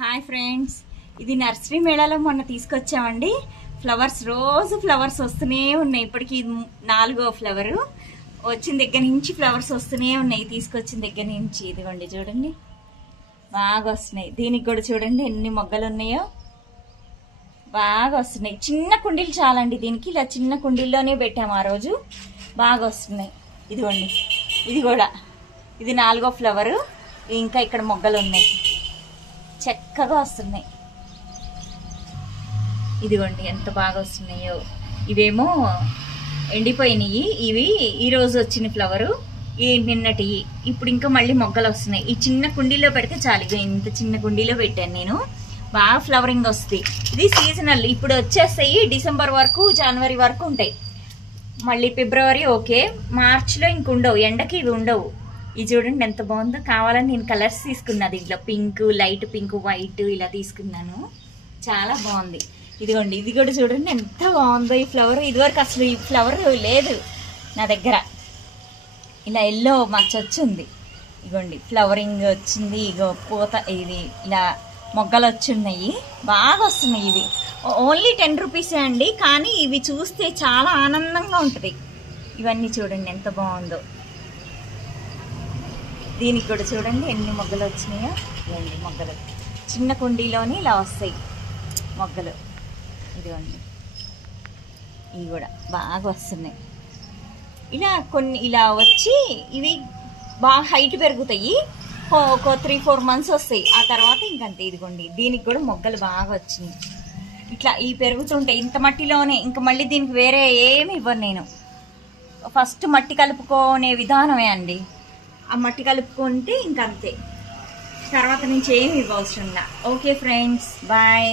Hi friends, ఇది nursery మేళాలో మొన్న తీసుకొచ్చామండి. Flowers రోజు ఫ్లవర్స్ వస్తూనే ఉన్నాయి. ఇప్పటికి 4వ ఫ్లవర్ వచ్చిన దగ్గర నుంచి ఫ్లవర్స్ వస్తూనే ఉన్నాయి. తీసుకొచ్చిన దగ్గర నుంచి ఇదిగోండి చూడండి, బాగా వస్తున్నాయి. దీనికి కూడా చూడండి ఎన్ని మొగ్గలు ఉన్నాయో, బాగా వస్తున్నాయి. చిన్న కుండీలు చాలండి దీనికి, ఇలా చిన్న కుండీల్లోనే పెట్టాము ఆ రోజు. బాగా వస్తున్నాయి. ఇదిగోండి ఇది కూడా, ఇది 4వ ఫ్లవర్. ఇంకా ఇక్కడ మొగ్గలు ఉన్నాయి, చక్కగా వస్తున్నాయి. ఇదిగోండి ఎంత బాగా వస్తున్నాయో. ఇవేమో ఎండిపోయినాయి, ఇవి ఈరోజు వచ్చిన ఫ్లవరు, ఈ నిన్నటి. ఇప్పుడు ఇంకా మళ్ళీ మొగ్గలు వస్తున్నాయి. ఈ చిన్న కుండీలో పెడితే చాలు. ఇంత చిన్న కుండీలో పెట్టాను నేను, బాగా ఫ్లవరింగ్ వస్తుంది. ఇది సీజనల్, ఇప్పుడు వచ్చేస్తాయి. డిసెంబర్ వరకు, జనవరి వరకు ఉంటాయి. మళ్ళీ ఫిబ్రవరి ఓకే, మార్చిలో ఇంక ఉండవు, ఎండకి ఇవి ఉండవు. ఇది చూడండి ఎంత బాగుందో. కావాలని నేను కలర్స్ తీసుకున్నా దీంట్లో, పింక్, లైట్ పింక్, వైట్ ఇలా తీసుకున్నాను. చాలా బాగుంది. ఇదిగోండి ఇది కూడా చూడండి ఎంత బాగుందో ఈ ఫ్లవర్. ఇదివరకు అసలు ఈ ఫ్లవర్ లేదు నా దగ్గర. ఇలా ఎల్లో మచ్చ వచ్చింది. ఇదిగోండి ఫ్లవరింగ్ వచ్చింది. ఇగో పూత, ఇది ఇలా మొగ్గలు వచ్చున్నాయి, బాగా వస్తున్నాయి. ఇవి ఓన్లీ 10 రూపీసే అండి, కానీ ఇవి చూస్తే చాలా ఆనందంగా ఉంటుంది. ఇవన్నీ చూడండి ఎంత బాగుందో. దీనికి కూడా చూడండి ఎన్ని మొగ్గలు వచ్చినాయో. ఇవ్వండి మొగ్గలు, చిన్న కుండీలోని ఇలా వస్తాయి మొగ్గలు. ఇదిగోండి ఇవి కూడా బాగా వస్తున్నాయి. ఇలా కొన్ని ఇలా వచ్చి ఇవి బాగా హైట్ పెరుగుతాయి. ఒక 3-4 మంత్స్ వస్తాయి, ఆ తర్వాత ఇంకంతే. ఇదిగోండి దీనికి కూడా మొగ్గలు బాగా వచ్చినాయి. ఇట్లా ఈ పెరుగుతుంటాయి ఇంత మట్టిలోనే. ఇంకా మళ్ళీ దీనికి వేరే ఏమి ఇవ్వను నేను. ఫస్ట్ మట్టి కలుపుకునే విధానమే అండి. ఆ మట్టి కలుపుకుంటే ఇంకంతే, తర్వాత నుంచి ఏమి ఇవ్వవసరంలా. Okay friends, bye.